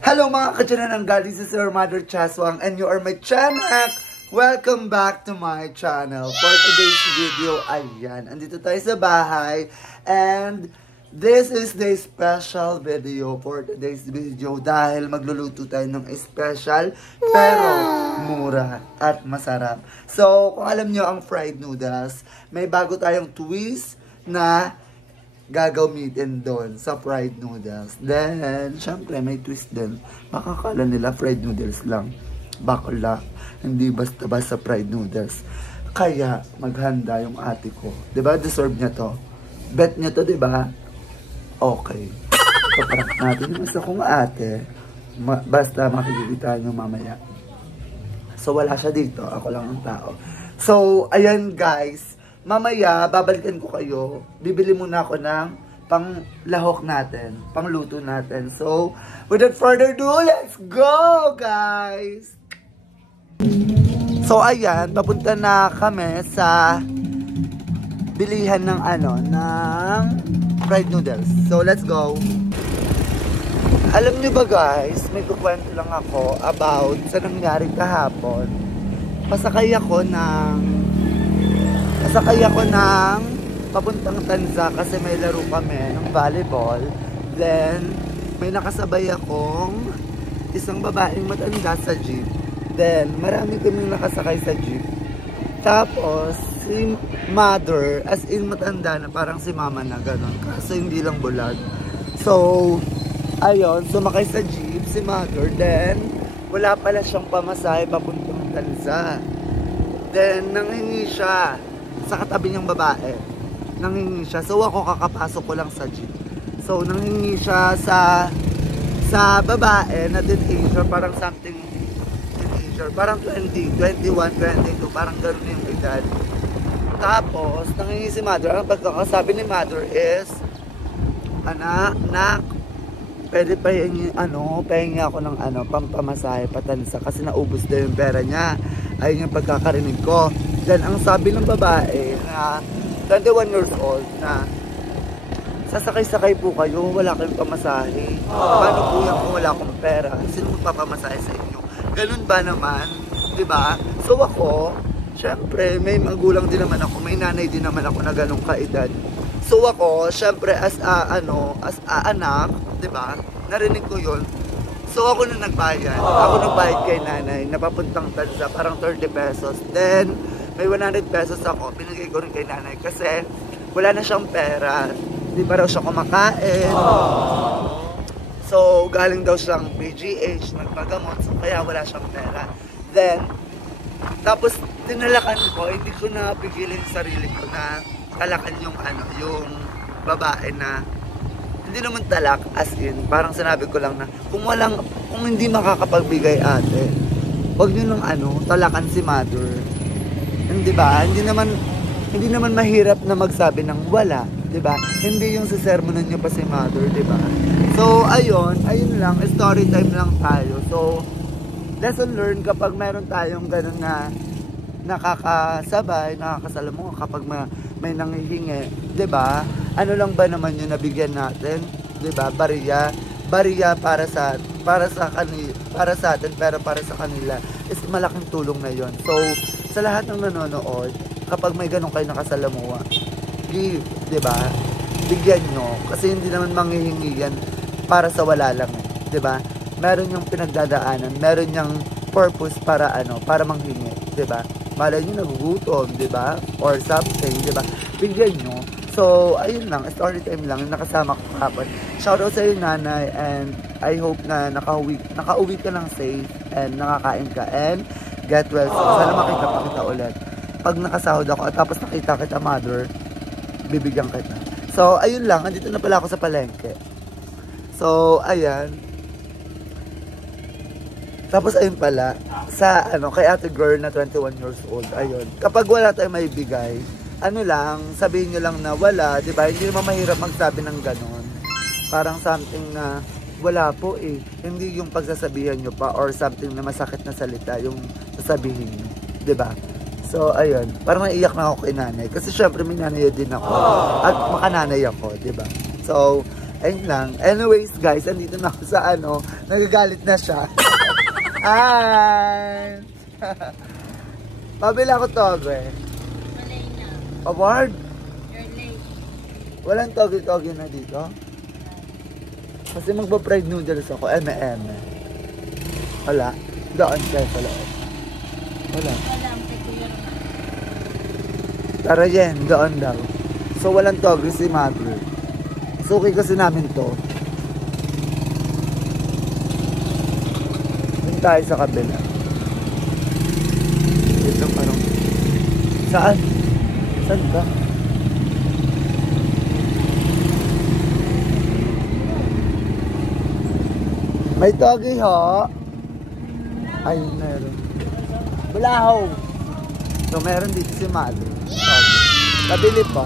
Hello mga kadyanan, galing si Sir Mother Chaswang and you are my Chanak! Welcome back to my channel. For today's video, ayan, andito tayo sa bahay and this is the special video for today's video dahil magluluto tayo ng special pero mura at masarap. So, kung alam nyo ang fried noodles, may bago tayong twist na gagamitin doon sa fried noodles. Then, syempre, may twist din. Makakala nila fried noodles lang. Bakla. Hindi basta-basta fried noodles. Kaya, maghanda yung ate ko. Diba? Deserve niya to. Bet niya to, diba? Okay. Paparak natin yung isa kong ate. Basta makikita nyo mamaya. So, wala siya dito. Ako lang ang tao. So, ayan guys. Mamaya, babalikan ko kayo. Bibili muna ako ng panglahok natin. Pangluto natin. So, without further ado, let's go, guys! So, ayan. Papunta na kami sa bilihan ng ng fried noodles. So, let's go. Alam nyo ba, guys, may kukwento lang ako about sa nangyari kahapon. Pasakay ako ng papuntang Tanza kasi may laro kami ng volleyball. Then, may nakasabay akong isang babaeng matanda sa jeep. Then, marami kaming nakasakay sa jeep. Tapos, si mother, as in matanda na, parang si mama na gano'n. Kaso hindi lang bulag. So, ayun, sumakay sa jeep si mother. Then, wala pala siyang pamasahe papuntang Tanza. Then, nanghingi siya sa katabi niyang babae. Nanghingi siya. So, ako kakapasok ko lang sa jeep. So, nanghingi siya sa babae na teenager. Parang something teenager. Parang 20, 21, 22. Parang gano'n yung edad. Tapos, nanghingi si mother. Ang pagkakasabi ni mother is, anak, pwede pa pahingi ako ng pampamasahe patansa kasi naubos na yung pera niya. Ayun yung pagkakarinig ko. Then, ang sabi ng babae na 21 years old na sasakay-sakay po kayo, wala kayong pamasahe. Paano po yan kung wala akong pera? Sino magpapamasahe sa inyo? Ganun ba naman? Diba? So ako, syempre, may magulang din naman ako, may nanay din naman ako na ganung kaedad. So ako, syempre, as anak, diba? Narinig ko yun. So ako na nagbayad. Ako nagbayad kay nanay. Napapuntang Tanza, parang 30 pesos. Then, may 100 pesos ako. Binigay ko rin kay nanay. Kasi, wala na siyang pera. Hindi pa raw siya kumakain. So, galing daw siyang PGH, nagpagamot. So, kaya wala siyang pera. Then, tapos, tinalakan ko. Hindi ko na pigilin sarili ko na talakan yung babae na hindi naman talak, as in, parang sinabi ko lang na kung hindi makakapagbigay ate, wag niyo nang talakan si mother. Hindi ba? Hindi naman mahirap na magsabi ng wala, 'di ba? Hindi yung sisermonan niyo pa si mother, 'di ba? So, ayun lang, story time lang tayo. So, lesson learned kapag meron tayong ganun na nakakasabay, nakakasalamuha kapag may nanghihingi, 'di ba? Ano lang ba naman yung nabigyan natin, 'di ba? Bariya para sa atin, pero para sa kanila is malaking tulong na 'yon. So, sa lahat ng nanonood, kapag may ganun kayo nakasalamuha, give, 'di ba? Bigyan nyo kasi hindi naman manghihingi yan para sa wala lang, 'di ba? Meron yung pinagdadaanan, meron yung purpose para manghingi, 'di ba? Malay nyo nagugutom, 'di ba? Or something, 'di ba? Bigyan nyo. So, ayun lang, story time lang, nakasama ko kapon. Shoutout sa iyo, nanay, and I hope na nakauwi ka ng safe and nakakain ka and get well. So, sana makita pa kita ulit. Pag nakasahod ako at tapos nakita kita, mother, bibigyan kita. So, ayun lang, andito na pala ako sa palengke. So, ayan. Tapos ayun pala, sa kay ate girl na 21 years old, ayun. Kapag wala tayong may bigay, sabihin nyo lang na wala, di ba? Hindi naman mahirap magsabi ng ganon. Parang something na wala po eh. Hindi yung pagsasabihan nyo pa or something na masakit na salita yung sasabihin nyo, di ba? So, ayun. Parang naiyak na ako kay nanay. Kasi syempre may nanay din ako. At makananay ako, di ba? So, Ayun lang. Anyways guys, andito na ako sa ano, nagagalit na siya. Hi! Pabila ko toge. Malay na. Award? You're late. Walang toge-toge na dito? Kasi magpa-fried noodles ako, eme-eme. Wala. Doon kayo sa loob. Wala. Wala ang peculiar na. Tara yan, doon daw. So walang toge si mother. Suki kasi namin to. Doon tayo sa kabila. Ito parang... Saan? Saan ka? May toge ho. Ay, meron. Bulahaw. So, meron dito si Mother. Toge. Nabili pa.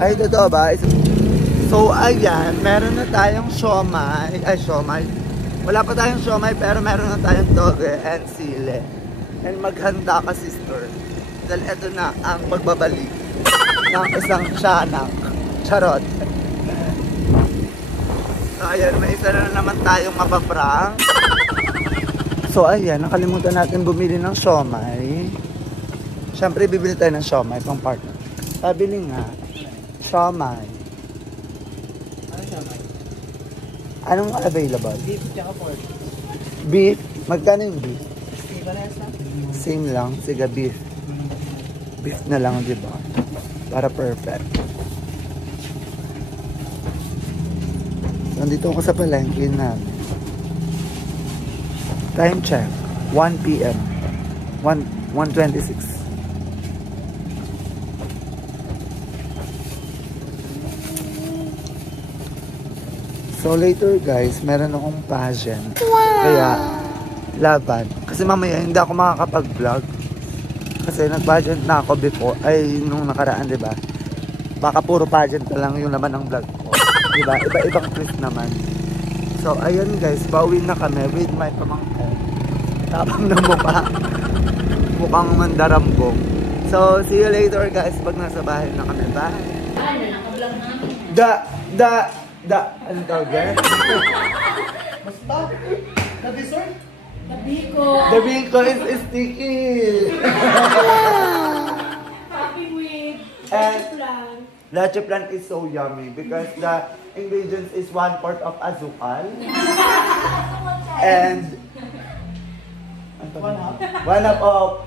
Ay, totoo ba? So, ayan. Meron na tayong siomay. Ay, siomay. Wala pa tayong siomay, pero meron na tayong toge and sile. And maghanda ka, sister. Dahil ito na ang pagbabalik ng isang tiyanak. Charot. So, ayan, may isa na naman tayong mapaprank. So, ayan, nakalimutan natin bumili ng siomay. Siyempre, bibili tayo ng siomay pang partner. Pabili nga. Siomay. Ano siomay? Anong available? Beef tsaka pork. Beef? Magkano yung beef? Parehas lang. Same lang. Sige, beef. Beef na lang, di ba? Para perfect. Nandito ako sa palengke namin. Time check. 1 p.m. 1:26. So later guys, meron akong pageant. Kaya, laban. Kasi mamaya hindi ako makakapag-vlog. Kasi nag-pageant na ako before. Ay, nung nakaraan, di ba? Baka puro pageant na lang yung laman ng vlog ko. Diba? Iba-ibang twist naman. So, ayun guys, pauwi na kami with my pamangkin. Tapang na mukha. Mukhang mandarambong. So, see you later guys pag nasa bahay na kami. Bye! Ano, nakablog na? Anong tawag yan? Basta? The dessert? Gabi ko. The biko is sticky! Happy with And- plan. Leche plan is so yummy because the ingredients is 1/4 of azúcar and 1/2 of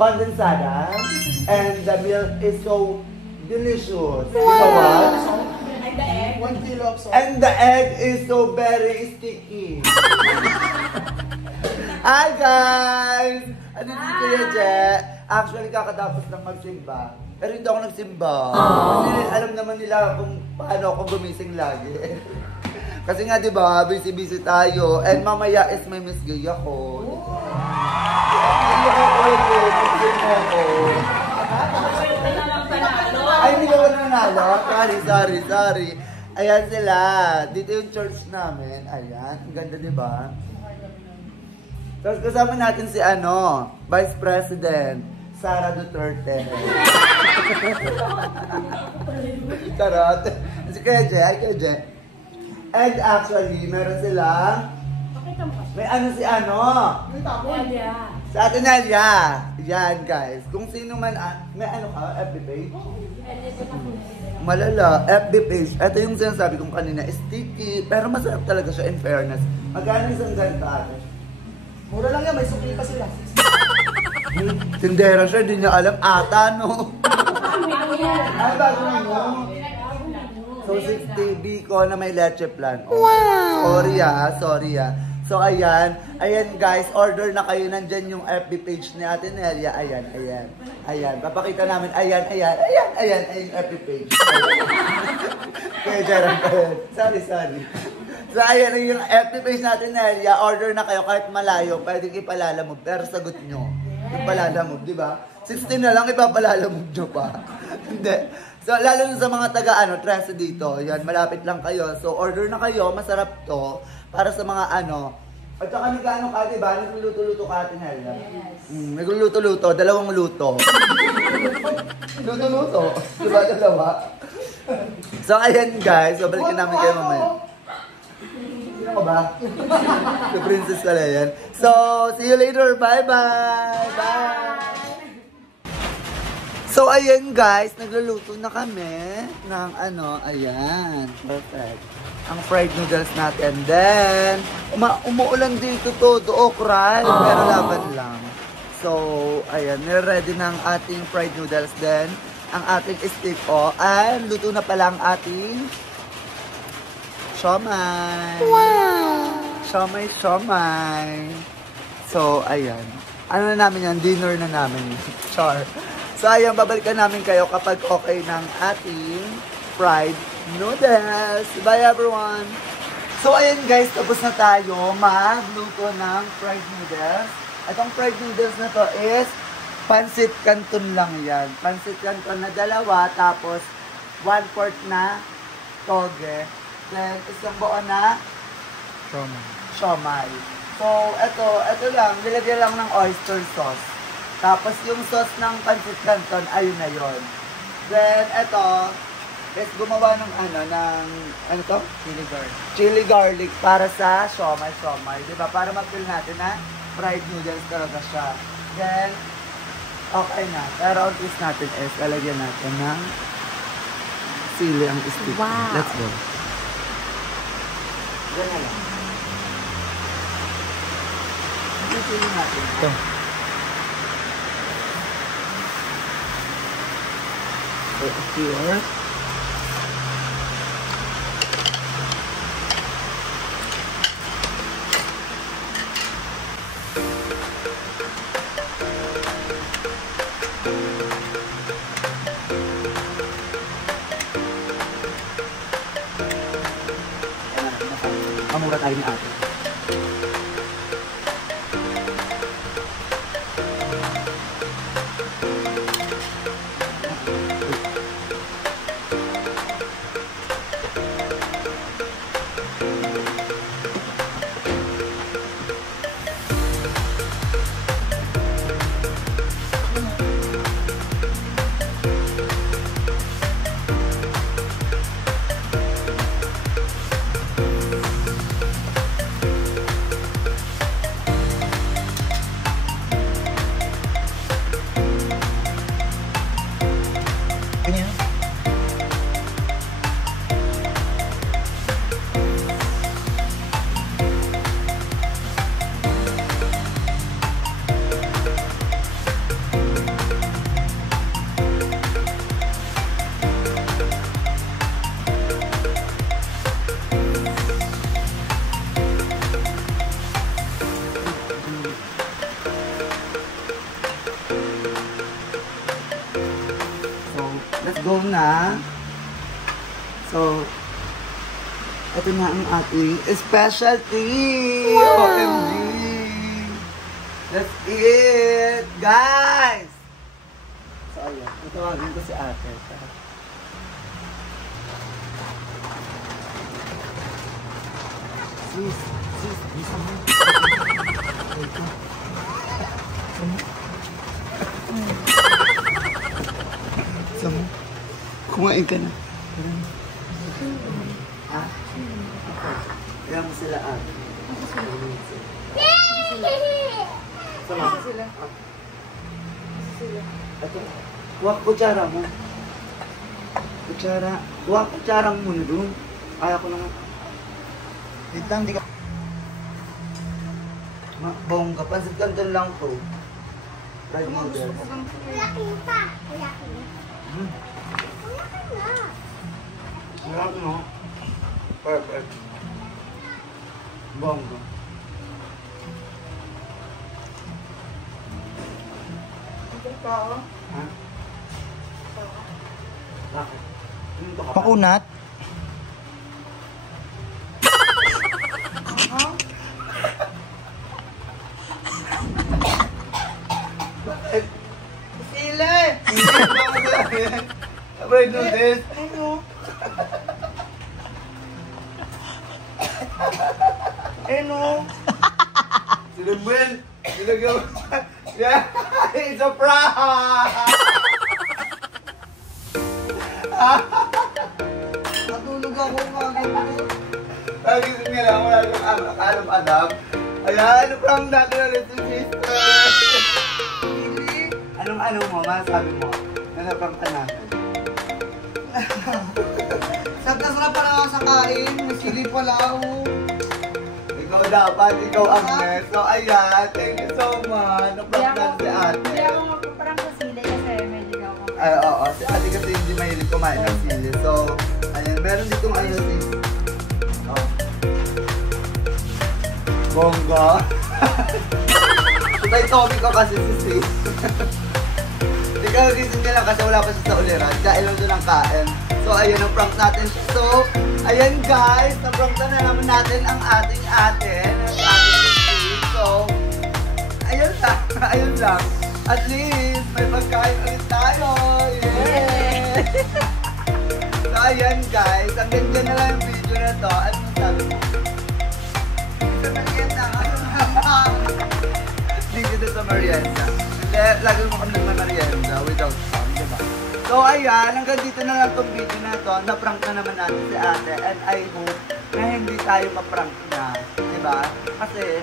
condensada and the milk is so delicious. You know what? And the egg. 1 kilo of salt. And the egg is so very sticky. Hi guys! Ano si Kuya Je? Actually, kakatapos lang magsimba. Pero hindi ako nagsimba. Kasi alam naman nila kung paano ako gumising lagi. Kasi nga, di ba, busy-busy tayo. And mamaya is may Miss Gay ako. Hindi ako pwede. Ako. Ay, hindi ko nanalo. Sorry. Ayan sila. Dito yung church namin. Ayan. Ang ganda, di ba? Tapos kasama natin si Vice President Sara Duterte. Charot. Si Kuya Je, ay Kuya Je. And actually, meron silang, Pakita mo kasi. may si Nadia. sa atin Nelia. Yan guys. Kung sino man, may ka, FB page? Malala, FB page. Ito yung sinasabi kong kanina, sticky. Pero masarap talaga siya in fairness. Magkano isang ganito ate? Mura lang yan, may sukli pa sila. Tindera siya, di niya alam ata, no? Ay, bago mo. So, 60 biko na may leche plan. Okay. Wow! Sorry ah. So, ayan. Ayan, guys. Order na kayo. Nandyan yung FB page ni Ate Nelia. Ayan. Papakita namin. Ayan yung FB page. Kaya dyan. Sorry. So, ayan yung FB page natin, Nelia. Order na kayo kahit malayo. Pwedeng ipalalamog. Pero sagot nyo. Ipalalamog, di ba? 16 na lang, ipapalalamog nyo pa. Hindi. So, lalo na sa mga taga, trans dito. Yan, malapit lang kayo. So, order na kayo. Masarap to. Para sa mga, At saka nag-ano ka, diba? Nagluluto-luto ka atin, Hella. Yes. Nagluluto-luto, dalawang luto. Luto-luto. Diba, dalawa? So, ayan guys. So, balikan namin kayo mamaya. Sino ka ba? Si Princess pala yan. So, see you later. Bye-bye! Bye! So, ayan guys. Nagluluto na kami ng ano, ayan. Perfect. Ang fried noodles natin. Then, umuulan dito to, okra. Pero laban lang. So, ayan. Nire-ready ng ating fried noodles. Then, ang ating steak o. And, luto na pala ang ating siomay. Wow! Siomay. So, ayan. Ano na namin yan? Dinner na namin. Char. So, ayan. Babalikan namin kayo kapag okay ng ating fried noodles. Bye, everyone! So, ayan guys. Tapos na tayo magluto ng fried noodles. Itong fried noodles na to is pancit canton lang yan. Pancit canton na dalawa. Tapos, 1/4 na toge. Then, isang buo na siomay. So, ito lang. Nilagyan lang ng oyster sauce. Tapos, yung sauce ng pancit canton, ayun na yun. Then, ito is gumawa ng ano to? Chili garlic para sa siomay. Diba? Para ma-feel natin na fried noodles talaga siya. Then, okay na. Pero ang twist natin is, lalagyan natin ng sili ang stick. Wow! Let's go. Ganyan lang. Sili natin. Ito. So, here. Mamura tayo ni ate. Go na. So, ito na ang ating specialty. Wow. OMG. Let's eat, guys. So, ayan. Natawagin ko si ate. Sis, bisa mo. Sama. Kumain ka na. Ha? Kaya mo sila Sama. Ito. Huwag kutsara mo. Huwag kutsara mo muna doon. Kaya ko naman. Wait lang, di ka. Bongga. Pansit canton lang to. Fried noodles. Laki pa. Laki. Sarap, no? Perfect. Bongga. Ha? Bakit? Dito ka pa. Pakunat. Bakit? Sila! Fried noodles. Ano? Sinubwin! Nilagyan mo. Yeah! It's a prank! Natulog ako kagabi. Nagising nga lang, wala kang alam-alam. Ayan, prank natin ulit si sister. Anong mo, masabi mo? Prank ka natin. Sarap na sarap pala ako sa kain. Masili pala ako. Ikaw dapat, ikaw ang best. So ayan, thank you so much. Naprank natin si ate. Hindi ako magpaparang sa sili kasi medyo ako. Ay, oo, si ate kasi hindi mahilig kumain ng sili. So, ayan, meron ditong ano si... Oh. Bongga. Tutay topic ko kasi si sis. Hindi ka nagising ka lang kasi wala pa siya sa uliran. Dahil lang doon ang kain. So, ayun, ang-prank natin siya. So, ayan guys, na-prank na naman natin ang ating ate. Ang ating sis. So, ayun lang. Ayun lang. At least, may pagkain ulit tayo. Yay! So, ayan guys. Hanggang dyan na lang yung video na to. Ano masabi mo? Sa merienda. Dito sa merienda. Hindi, lagi mo kami nagmamerienda without some, diba? So, ayan. Hanggang dito na lang itong video na to. Na-prank na naman natin si ate. And I hope na hindi tayo ma-prank na. Diba? Kasi,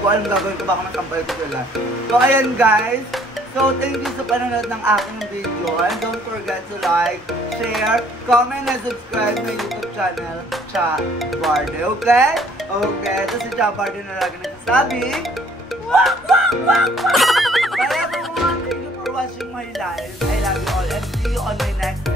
kung anong gagawin ko, baka masampal ko sila. So, ayan guys. So, thank you sa panonood ng aking video. And don't forget to like, share, comment, and subscribe na YouTube channel, Cha Barde. Okay? Okay. Ito si Cha Barde na lagi nagsasabi. Wak! Wak! Wak! Wak! Bye everyone! Thank you for watching my live. I love you all and see you on my next